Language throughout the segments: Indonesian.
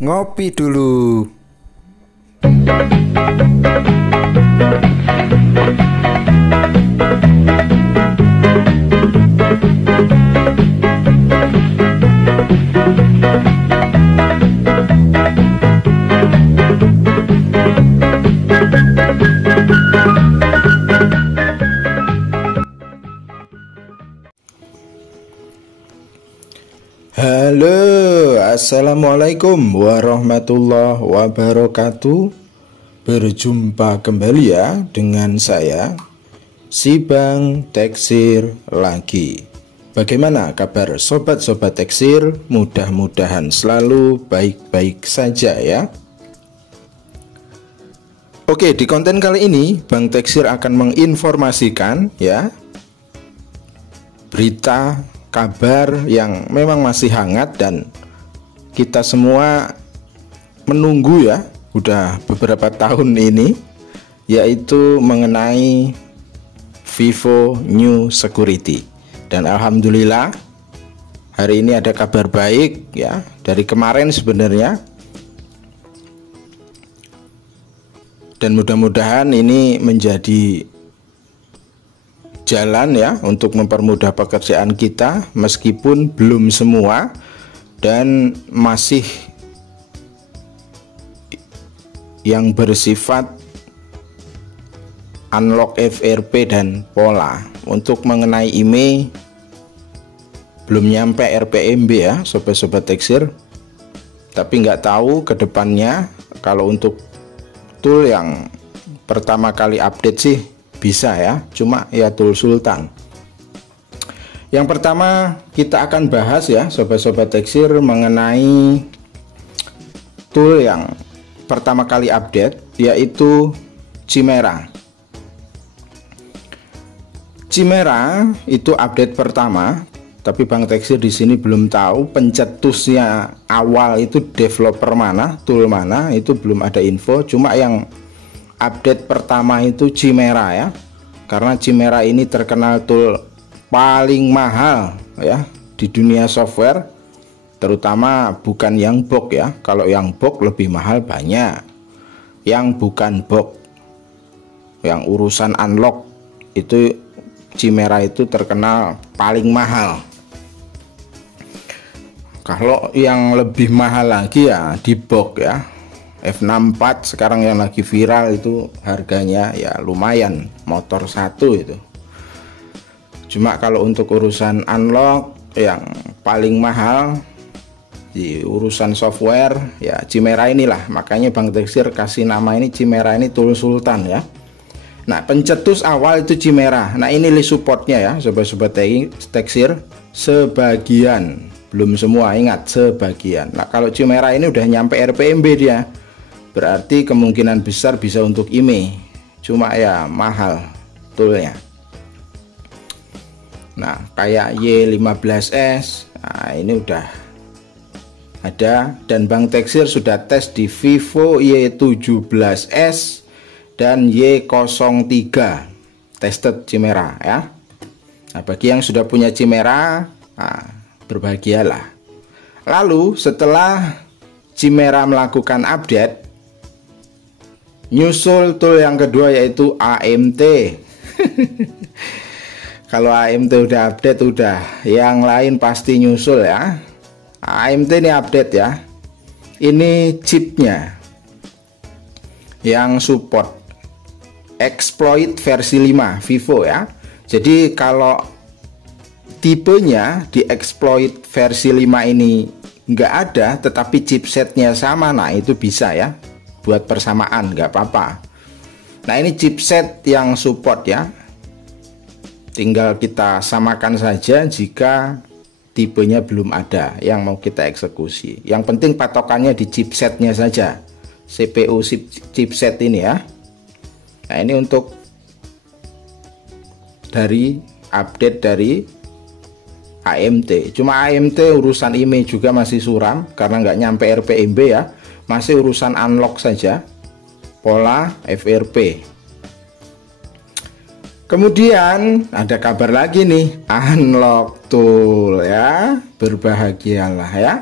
Ngopi dulu. Halo, assalamualaikum warahmatullahi wabarakatuh. Berjumpa kembali ya dengan saya, si Bang Teksir lagi. Bagaimana kabar sobat-sobat Teksir? Mudah-mudahan selalu baik-baik saja ya. Oke, di konten kali ini Bang Teksir akan menginformasikan ya berita kabar yang memang masih hangat dan kita semua menunggu ya, udah beberapa tahun ini, yaitu mengenai Vivo New Security. Dan alhamdulillah hari ini ada kabar baik ya, dari kemarin sebenarnya. Dan mudah-mudahan ini menjadi jalan ya untuk mempermudah pekerjaan kita, meskipun belum semua dan masih yang bersifat unlock FRP dan pola. Untuk mengenai IMEI belum nyampe RPMB ya sobat-sobat Teksir, tapi nggak tahu ke depannya. Kalau untuk tool yang pertama kali update sih bisa ya, cuma ya tool Sultan. Yang pertama kita akan bahas ya sobat-sobat Teksir mengenai tool yang pertama kali update, yaitu Chimera. Chimera itu update pertama, tapi Bang Teksir di sini belum tahu pencetusnya awal itu developer mana, tool mana, itu belum ada info. Cuma yang update pertama itu Chimera ya, karena Chimera ini terkenal tool paling mahal ya di dunia software, terutama bukan yang box ya. Kalau yang box lebih mahal banyak, yang bukan box, yang urusan unlock itu Chimera itu terkenal paling mahal. Kalau yang lebih mahal lagi ya di box ya, F64 sekarang yang lagi viral itu harganya ya lumayan, motor satu itu. Cuma kalau untuk urusan unlock yang paling mahal di urusan software ya Chimera inilah. Makanya Bang Teksir kasih nama ini Chimera, ini tool Sultan ya. Nah, pencetus awal itu Chimera. Nah, ini list supportnya ya sobat-sobat Teksir, sebagian, belum semua, ingat sebagian. Nah, kalau Chimera ini udah nyampe RPMB dia, berarti kemungkinan besar bisa untuk IMEI, cuma ya mahal toolnya. Nah, kayak Y15S, nah ini udah ada, dan Bang Teksir sudah tes di Vivo Y17S dan Y03, tested Chimera ya. Nah, bagi yang sudah punya Chimera, nah, berbahagialah. Lalu setelah Chimera melakukan update, nyusul tool yang kedua yaitu AMT. Kalau AMT udah update, udah yang lain pasti nyusul ya. AMT ini update ya. Ini chipnya yang support exploit versi 5 Vivo ya. Jadi kalau tipenya di exploit versi 5 ini nggak ada, tetapi chipsetnya sama, nah itu bisa ya, buat persamaan nggak apa-apa. Nah, ini chipset yang support ya, tinggal kita samakan saja jika tipenya belum ada yang mau kita eksekusi. Yang penting patokannya di chipsetnya saja, CPU chipset ini ya. Nah, ini untuk dari update dari AMT. Cuma AMT urusan IMEI juga masih suram karena nggak nyampe RPMB ya, masih urusan unlock saja, pola FRP. Kemudian ada kabar lagi nih, unlock tool ya, berbahagialah ya.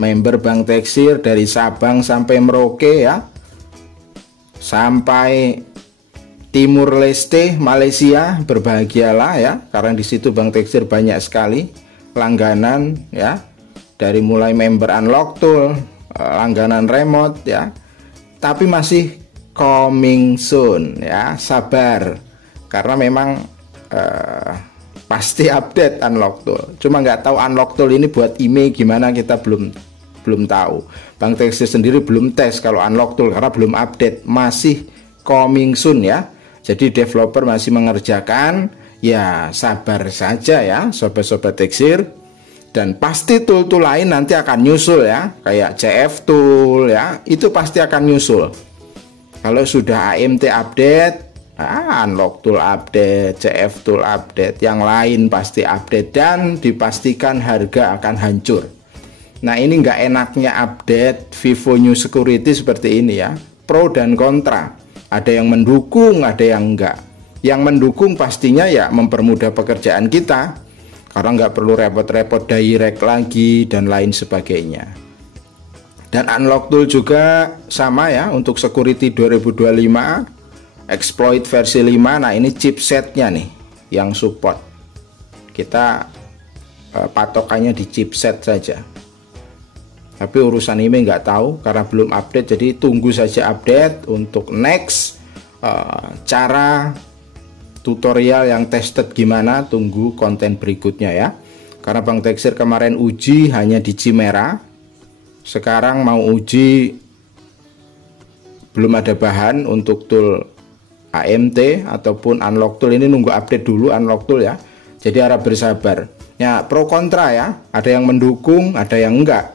member Bank Teksir dari Sabang sampai Merauke ya, sampai Timur Leste Malaysia, berbahagialah ya, karena di situ Bank Teksir banyak sekali langganan ya, dari mulai member Unlock Tool, langganan remote ya, tapi masih coming soon ya, sabar, karena memang pasti update Unlock Tool. Cuma nggak tahu Unlock Tool ini buat email gimana, kita belum tahu. Bank Teksir sendiri belum tes kalau Unlock Tool karena belum update, masih coming soon ya. Jadi developer masih mengerjakan, ya sabar saja ya sobat-sobat Teksir. Dan pasti tool-tool lain nanti akan nyusul ya, kayak CF Tool ya, itu pasti akan nyusul. Kalau sudah AMT update, Unlock Tool update, CF Tool update, yang lain pasti update dan dipastikan harga akan hancur. Nah ini nggak enaknya update Vivo New Security seperti ini ya, pro dan kontra. Ada yang mendukung, ada yang enggak. Yang mendukung pastinya ya mempermudah pekerjaan kita, karena nggak perlu repot-repot direct lagi dan lain sebagainya. Dan Unlock Tool juga sama ya, untuk security 2025 exploit versi 5. Nah ini chipsetnya nih yang support, kita patokannya di chipset saja. Tapi urusan ini nggak tahu karena belum update, jadi tunggu saja update. Untuk next cara tutorial yang tested gimana, tunggu konten berikutnya ya. Karena Bank Teksir kemarin uji hanya di Chimera, sekarang mau uji belum ada bahan untuk tool AMT ataupun Unlock Tool. Ini nunggu update dulu Unlock Tool ya, jadi harap bersabar ya. Pro kontra ya, ada yang mendukung, ada yang enggak.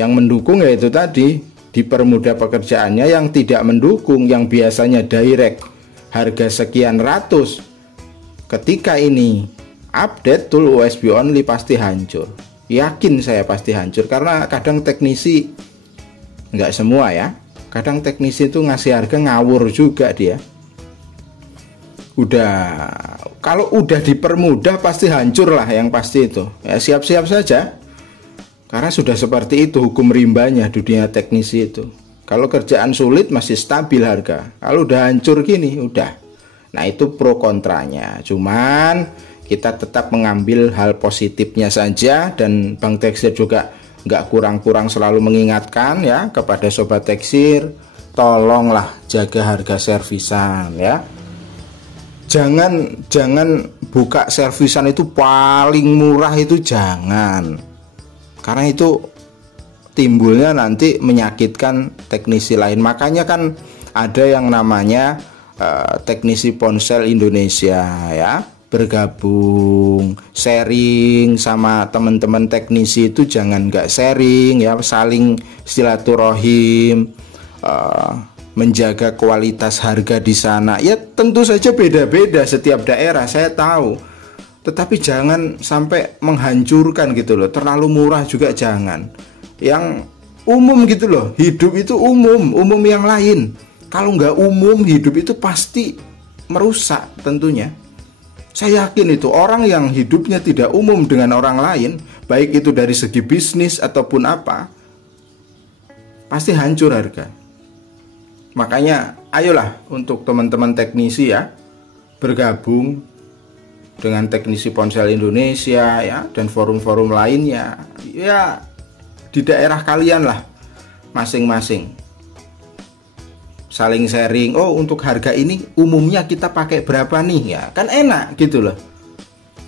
Yang mendukung yaitu tadi dipermudah pekerjaannya, yang tidak mendukung, yang biasanya direct harga sekian ratus, ketika ini update tool USB only pasti hancur. Yakin saya pasti hancur, karena kadang teknisi, nggak semua ya, kadang teknisi itu ngasih harga ngawur juga dia. Kalau udah dipermudah pasti hancur lah, yang pasti itu ya, siap-siap saja. Karena sudah seperti itu hukum rimbanya dunia teknisi itu. Kalau kerjaan sulit masih stabil harga, kalau udah hancur gini udah. Nah itu pro kontranya. Cuman kita tetap mengambil hal positifnya saja, dan Bank Teksir juga nggak kurang-kurang selalu mengingatkan ya kepada sobat Teksir, tolonglah jaga harga servisan ya. Jangan buka servisan itu paling murah, itu jangan. Karena itu timbulnya nanti menyakitkan teknisi lain. Makanya kan ada yang namanya teknisi ponsel Indonesia ya, bergabung, sharing sama teman-teman teknisi itu. Jangan nggak sharing ya, saling silaturahim, menjaga kualitas harga di sana. Ya tentu saja beda-beda setiap daerah, saya tahu. Tetapi jangan sampai menghancurkan gitu loh, terlalu murah juga jangan. Yang umum gitu loh, hidup itu umum yang lain. Kalau nggak umum, hidup itu pasti merusak tentunya. Saya yakin itu orang yang hidupnya tidak umum dengan orang lain, baik itu dari segi bisnis ataupun apa, pasti hancur harga. Makanya ayolah untuk teman-teman teknisi ya, bergabung dengan teknisi ponsel Indonesia ya, dan forum-forum lainnya ya, di daerah kalian lah masing-masing, saling sharing. Oh untuk harga ini umumnya kita pakai berapa nih ya, kan enak gitu loh.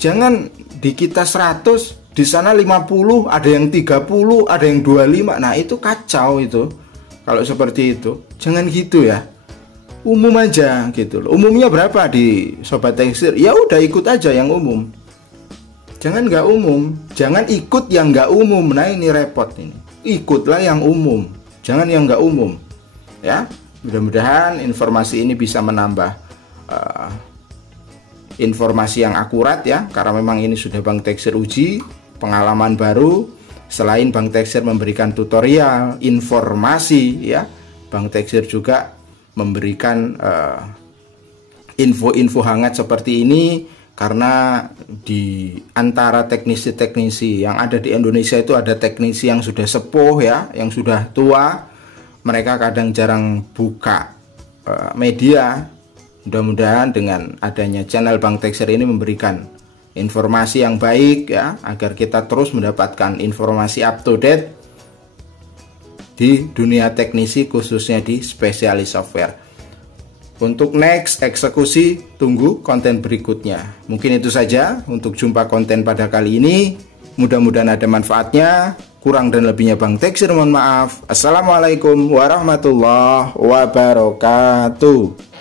Jangan di kita 100, di sana 50, ada yang 30, ada yang 25. Nah itu kacau itu. Kalau seperti itu jangan gitu ya, umum aja gitu loh. Umumnya berapa di sobat Teksir? Ya udah ikut aja yang umum. Jangan nggak umum, jangan ikut yang nggak umum. Nah ini repot ini. Ikutlah yang umum, jangan yang nggak umum. Ya, mudah-mudahan informasi ini bisa menambah informasi yang akurat ya. Karena memang ini sudah Bank Teksir uji, pengalaman baru. Selain Bank Teksir memberikan tutorial, informasi ya, Bank Teksir juga memberikan info-info hangat seperti ini Karena di antara teknisi-teknisi yang ada di Indonesia itu ada teknisi yang sudah sepuh ya, yang sudah tua. Mereka kadang jarang buka media. Mudah-mudahan dengan adanya channel Bang Tekser ini memberikan informasi yang baik ya, agar kita terus mendapatkan informasi up to date di dunia teknisi, khususnya di spesialis software. Untuk next eksekusi, tunggu konten berikutnya. Mungkin itu saja untuk jumpa konten pada kali ini. Mudah-mudahan ada manfaatnya. Kurang dan lebihnya Bang Tekser mohon maaf. Assalamualaikum warahmatullahi wabarakatuh.